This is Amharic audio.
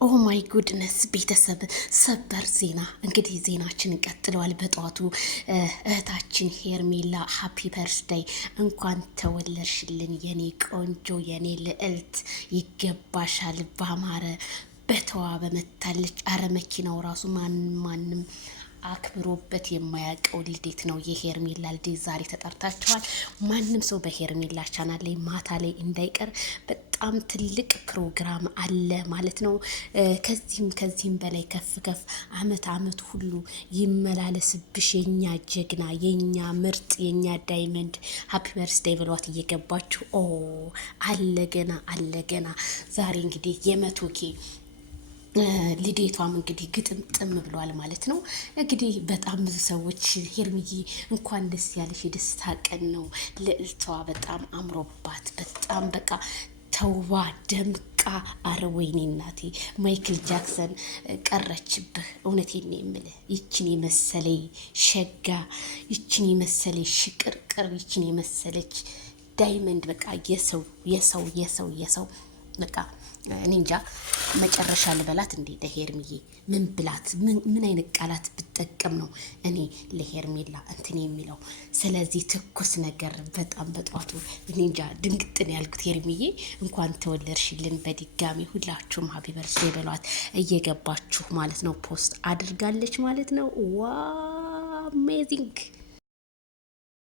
ኦ ማይ ጉድነስ ቤተሰብ ሰበር ዜና እንግዲህ ዜናችን ቀጥለዋል። በጠዋቱ እህታችን ሄርሜላ ሃፒ በርዝዴይ እንኳን ተወለድሽልን የኔ ቆንጆ የኔ ልዕልት ይገባሻል ባማረ በተዋበ መታለች። አረ መኪናው ራሱ ማንም አክብሮበት የማያውቀው ልዴት ነው የሄርሜላ ልዴት። ዛሬ ተጠርታችኋል። ማንም ሰው በሄርሜላ ቻናል ላይ ማታ ላይ እንዳይቀር በጣም ትልቅ ፕሮግራም አለ ማለት ነው። ከዚህም በላይ ከፍ አመት ሁሉ ይመላለስብሽ የኛ ጀግና የኛ ምርጥ የኛ ዳይመንድ ሃፒ በርዝዴይ ብሏት እየገባችሁ አለ ገና ዛሬ እንግዲህ የመቶኬ ልዴቷም እንግዲህ ግጥምጥም ብሏል ማለት ነው። እንግዲህ በጣም ብዙ ሰዎች ሄርሚዬ እንኳን ደስ ያለሽ የደስታ ቀን ነው፣ ልዕልቷ በጣም አምሮባት በጣም በቃ ተውባ ደምቃ፣ አረ ወይኔ እናቴ ማይክል ጃክሰን ቀረችብህ። እውነቴን ነው የምልህ ይችን የመሰለኝ ሸጋ፣ ይችን የመሰለኝ ሽቅርቅር፣ ይችን የመሰለች ዳይመንድ በቃ የሰው በቃ እኔ እንጃ መጨረሻ ልበላት እንዴ ለሄርሚዬ? ምን ብላት ምን አይነት ቃላት ብጠቀም ነው እኔ ለሄርሜላ እንትን የሚለው? ስለዚህ ትኩስ ነገር በጣም በጧቱ እኔ እንጃ ድንግጥን ያልኩት። ሄርሚዬ እንኳን ተወለድሽልን በድጋሚ ሁላችሁም ሃፒ በርዝዴይ በሏት እየገባችሁ ማለት ነው። ፖስት አድርጋለች ማለት ነው። ዋ አሜዚንግ